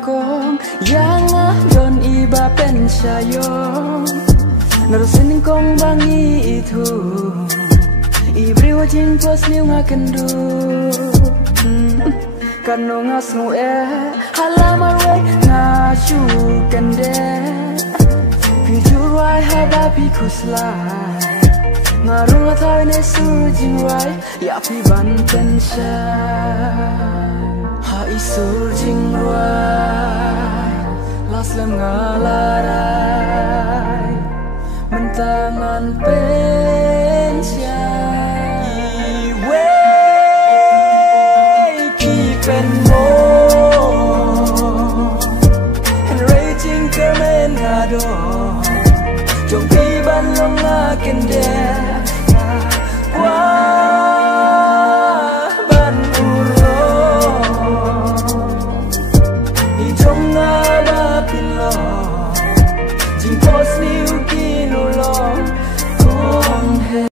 kong yang don iba pensayong narusin kong bangi itu ibri wajing pos niu ngakendu kano ngasnu halamar we ngasu kende pijurai hadapi kuslai ngarung atau ne sujing wai ya pi ban pensai ha isur jing wai las lem ngalarai mentangan pe